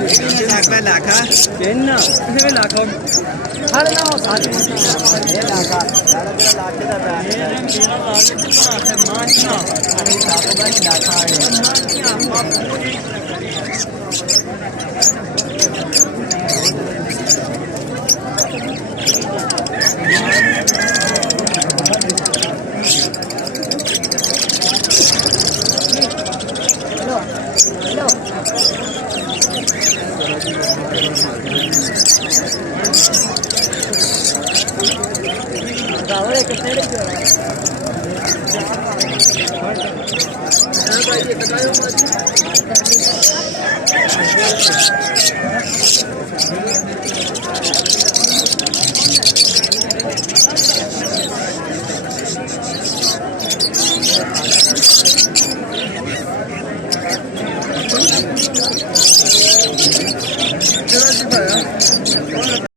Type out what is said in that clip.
लाखा किन्ना किसे लाखा हर ना हो सारे ये लाखा सारा तेरा लाखे दा पैसा ये मेरा लागे तो पर मानिया अरे लाखों का लाखा है मानिया आप पूरी गावड़े कितने रे भाई ये बताओ